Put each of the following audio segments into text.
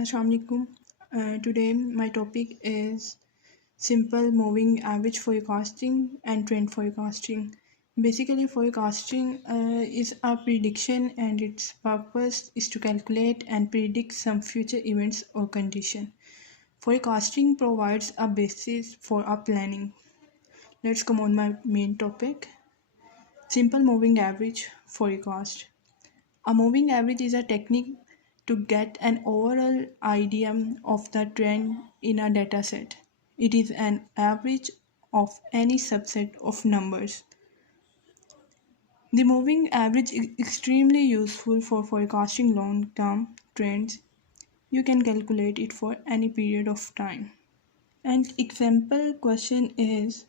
Assalamualaikum. Today my topic is simple moving average forecasting and trend forecasting. Basically, forecasting is a prediction, and its purpose is to calculate and predict some future events or condition. Forecasting provides a basis for our planning. Let's come on my main topic. Simple moving average forecast. A moving average is a technique to get an overall idea of the trend in a dataset. It is an average of any subset of numbers. The moving average is extremely useful for forecasting long-term trends. You can calculate it for any period of time. An example question is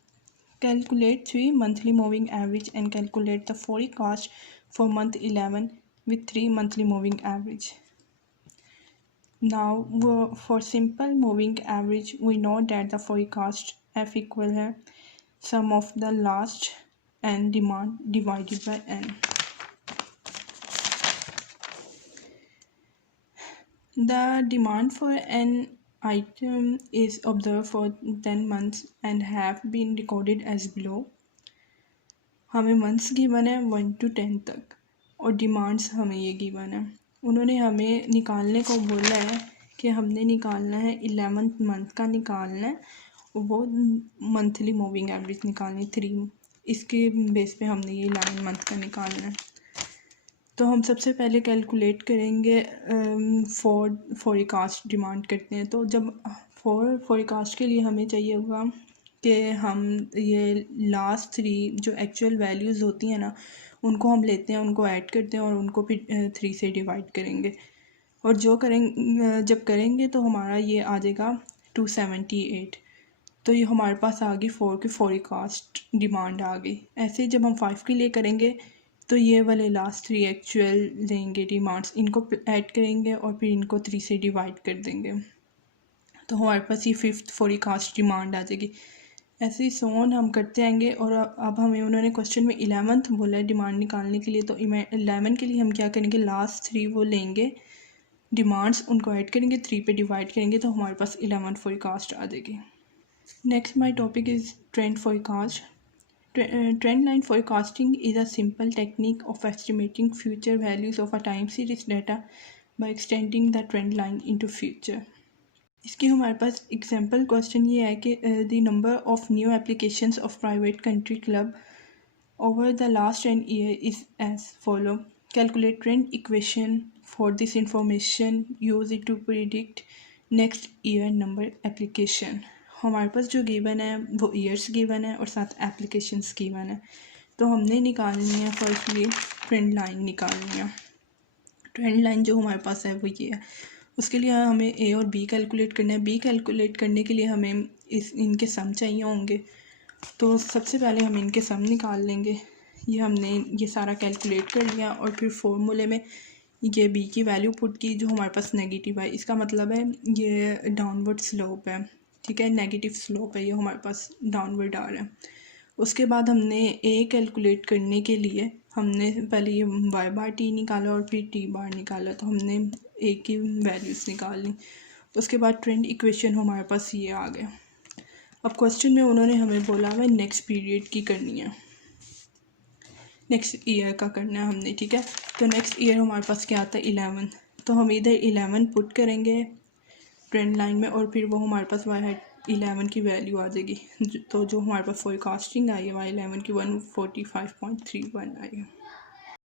calculate 3 monthly moving average and calculate the forecast for month 11 with 3 monthly moving average. Now for simple moving average, we know that the forecast F equal है sum of the last n demand divided by n. The demand for an item is observed for 10 months and have been recorded as below. हमें months given है 1 to 10 तक और demands हमें ये given है. उन्होंने हमें निकालने को बोला है कि हमने निकालना है 11th मंथ का निकालना है, वो मंथली मूविंग एवरेज निकालनी 3. इसके बेस पे हमने ये 11 मंथ का निकालना है. तो हम सबसे पहले कैलकुलेट करेंगे फोरकास्ट डिमांड करते हैं. तो जब फोरकास्ट के लिए हमें चाहिए होगा कि हम ये लास्ट 3 जो एक्चुअल वैल्यूज़ होती हैं ना, उनको हम लेते हैं, उनको ऐड करते हैं और उनको फिर 3 से डिवाइड करेंगे. और जब करेंगे तो हमारा ये आ जाएगा 278. तो ये हमारे पास आ गई 4 की फोरकास्ट डिमांड आ गई. ऐसे जब हम 5 के लिए करेंगे तो ये वाले लास्ट 3 एक्चुअल लेंगे डिमांड्स, इनको ऐड करेंगे और फिर इनको 3 से डिवाइड कर देंगे. तो हमारे पास ये 5th फोरकास्ट डिमांड आ जाएगी. ऐसे ही सोन हम करते आएंगे. और अब हमें उन्होंने क्वेश्चन में 11th बोला है डिमांड निकालने के लिए. तो 11 के लिए हम क्या करेंगे, लास्ट 3 वो लेंगे डिमांड्स, उनको ऐड करेंगे, 3 पे डिवाइड करेंगे, तो हमारे पास 11th फोरकास्ट आ जाएगी. Next my topic is trend forecast. Trend line forecasting is a simple technique of estimating future values of a time series data by extending the trend line into future. इसकी हमारे पास example question ये है कि the number of new applications of private country club over the last 10 year is as follow. Calculate trend equation for this information, use it to predict next year number application. हमारे पास जो given है वो years given है और साथ applications given है. तो हमने निकालनी है फर्स्टली ट्रेंड लाइन निकालनी है. ट्रेंड लाइन जो हमारे पास है वो ये है. उसके लिए हमें ए और बी कैलकुलेट करना है. बी कैलकुलेट करने के लिए हमें इनके सम चाहिए होंगे. तो सबसे पहले हम इनके सम निकाल लेंगे. ये हमने ये सारा कैलकुलेट कर लिया और फिर फॉर्मूले में ये बी की वैल्यू पुट की जो हमारे पास नेगेटिव है. इसका मतलब है ये डाउनवर्ड स्लोप है, ठीक है, नेगेटिव स्लोप है, ये हमारे पास डाउनवर्ड आ रहा है. उसके बाद हमने ए कैलकुलेट करने के लिए हमने पहले ये वाई बार टी निकाला और फिर टी बार निकाला. तो हमने ए की वैल्यूज़ निकाल ली. उसके बाद ट्रेंड इक्वेशन हमारे पास ये आ गया. अब क्वेश्चन में उन्होंने हमें बोला हमें नेक्स्ट पीरियड की करनी है, नेक्स्ट ईयर का करना है हमने, ठीक है. तो नेक्स्ट ईयर हमारे पास क्या आता है 11. तो हम इधर 11 पुट करेंगे ट्रेंड लाइन में और फिर वो हमारे पास वाई है 11 की वैल्यू आ जाएगी. तो जो हमारे पास फोरकास्टिंग आई है वाई 11 की 145.31 आई है.